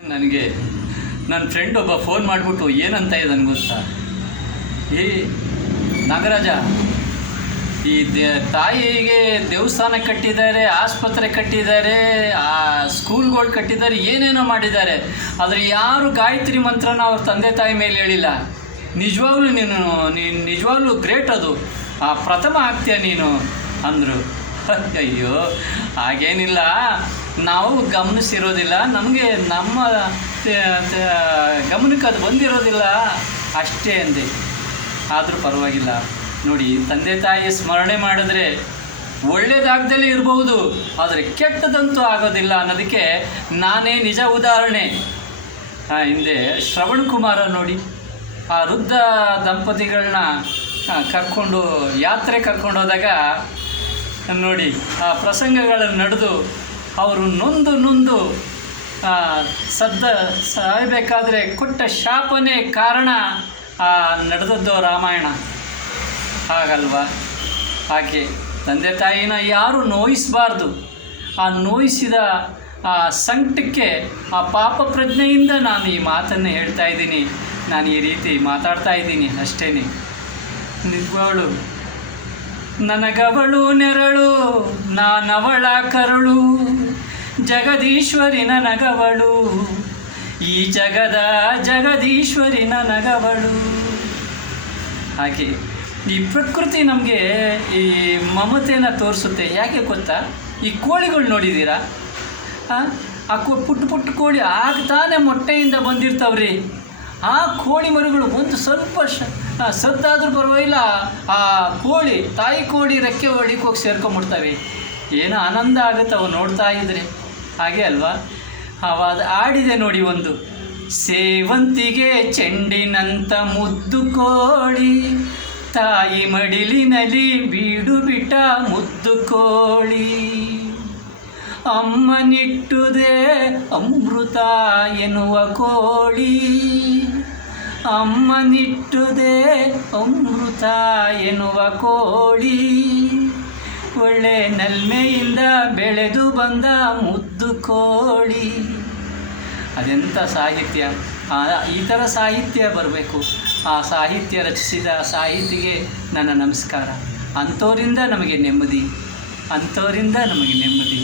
ನನಗೆ ನನ್ನ ಫ್ರೆಂಡ್ ಒಬ್ಬ ಫೋನ್ ಮಾಡಿಬಿಟ್ಟು ಏನಂತ ಇದ್ದಾನೆ ಗೊತ್ತಾ, ಈ ನಾಗರಾಜ, ಈ ತಾಯಿಗೆ ದೇವಸ್ಥಾನ ಕಟ್ಟಿದ್ದಾರೆ, ಆಸ್ಪತ್ರೆ ಕಟ್ಟಿದ್ದಾರೆ, ಸ್ಕೂಲ್ಗಳು ಕಟ್ಟಿದ್ದಾರೆ, ಏನೇನೋ ಮಾಡಿದ್ದಾರೆ. ಆದರೆ ಯಾರು ಗಾಯತ್ರಿ ಮಂತ್ರನ ಅವ್ರ ತಂದೆ ತಾಯಿ ಮೇಲೆ ಹೇಳಿಲ್ಲ. ನಿಜವಾಗ್ಲೂ ನೀನು ನಿಜವಾಗ್ಲೂ ಗ್ರೇಟ್, ಅದು ಪ್ರಥಮ ಆಗ್ತೀಯ ನೀನು ಅಂದರು. ಅಯ್ಯೋ ಹಾಗೇನಿಲ್ಲ, ನಾವು ಗಮನಿಸಿರೋದಿಲ್ಲ, ನಮಗೆ ನಮ್ಮ ಗಮನಕ್ಕೆ ಅದು ಬಂದಿರೋದಿಲ್ಲ ಅಷ್ಟೇ ಅಂದೆ. ಆದರೂ ಪರವಾಗಿಲ್ಲ ನೋಡಿ, ತಂದೆ ತಾಯಿ ಸ್ಮರಣೆ ಮಾಡಿದ್ರೆ ಒಳ್ಳೇದಾಗ್ದಲೇ ಇರ್ಬೋದು, ಆದರೆ ಕೆಟ್ಟದಂತೂ ಆಗೋದಿಲ್ಲ ಅನ್ನೋದಕ್ಕೆ ನಾನೇ ನಿಜ ಉದಾಹರಣೆ. ಹಿಂದೆ ಶ್ರವಣ್ ಕುಮಾರ ನೋಡಿ, ಆ ವೃದ್ಧ ದಂಪತಿಗಳನ್ನ ಕರ್ಕೊಂಡು ಯಾತ್ರೆ ಕರ್ಕೊಂಡೋದಾಗ ನೋಡಿ, ಆ ಪ್ರಸಂಗಗಳಲ್ಲಿ ನಡೆದು ಅವರು ನೊಂದು ಸಾಯಬೇಕಾದ್ರೆ ಕೊಟ್ಟ ಶಾಪನೇ ಕಾರಣ ನಡೆದದ್ದು ರಾಮಾಯಣ, ಹಾಗಲ್ವಾ? ಹಾಗೆ ತಂದೆ ತಾಯಿನ ಯಾರು ನೋಯಿಸಬಾರ್ದು. ಆ ನೋಯಿಸಿದ ಆ ಸಂಕಟಕ್ಕೆ, ಆ ಪಾಪ ಪ್ರಜ್ಞೆಯಿಂದ ನಾನು ಈ ಮಾತನ್ನು ಹೇಳ್ತಾ ಇದ್ದೀನಿ, ನಾನು ಈ ರೀತಿ ಮಾತಾಡ್ತಾ ಇದ್ದೀನಿ ಅಷ್ಟೇ. ನಿಜವಾಳು ನನಗವಳು ನೆರಳು, ನಾನವಳ ಕರುಳು, ಜಗದೀಶ್ವರಿ ನನಗವಳು, ಈ ಜಗದ ಜಗದೀಶ್ವರಿ ನನಗವಳು. ಹಾಗೆ ಈ ಪ್ರಕೃತಿ ನಮಗೆ ಈ ಮಮತೆನ ತೋರಿಸುತ್ತೆ. ಯಾಕೆ ಗೊತ್ತಾ? ಈ ಕೋಳಿಗಳು ನೋಡಿದ್ದೀರಾ? ಆ ಪುಟ್ಟ ಕೋಳಿ ಆಗ್ತಾನೆ ಮೊಟ್ಟೆಯಿಂದ ಬಂದಿರ್ತಾವ್ರಿ. ಆ ಕೋಳಿ ಮರಿಗಳು ಒಂದು ಸ್ವಲ್ಪ ಸದ್ದಾದ್ರೂ ಪರವಾಗಿಲ್ಲ, ಆ ಕೋಳಿ ತಾಯಿ ಕೋಳಿ ರೆಕ್ಕೆ ಹೊಡಿಗೆ ಹೋಗಿ ಸೇರ್ಕೊಂಡ್ಬಿಡ್ತವೆ. ಏನೋ ಆನಂದ ಆಗುತ್ತೆ ಅವು ನೋಡ್ತಾ ಇದ್ರೆ. ಹಾಗೆ ಅಲ್ವಾ? ಅದು ಆಡಿದೆ ನೋಡಿ ಒಂದು, ಸೇವಂತಿಗೆ ಚೆಂಡಿನಂಥ ಮುದ್ದು ಕೋಳಿ, ತಾಯಿ ಮಡಿಲಿನಲ್ಲಿ ಬೀಡು ಬಿಟ್ಟ ಮುದ್ದು ಕೋಳಿ, ಅಮ್ಮನಿಟ್ಟುದೇ ಅಮೃತ ಎನ್ನುವ ಕೋಳಿ, ಅಮ್ಮನಿಟ್ಟುದೇ ಅಮೃತ ಎನ್ನುವ ಕೋಳಿ, ಒಳ್ಳೆ ನಲ್ಮೆಯಿಂದ ಬೆಳೆದು ಬಂದ ಮುದ್ದು ಕೋಳಿ. ಅದೆಂಥ ಸಾಹಿತ್ಯ! ಈ ಥರ ಸಾಹಿತ್ಯ ಬರಬೇಕು. ಆ ಸಾಹಿತ್ಯ ರಚಿಸಿದ ಸಾಹಿತಿಗೆ ನನ್ನ ನಮಸ್ಕಾರ. ಅಂಥವರಿಂದ ನಮಗೆ ನೆಮ್ಮದಿ, ಅಂಥವರಿಂದ ನಮಗೆ ನೆಮ್ಮದಿ.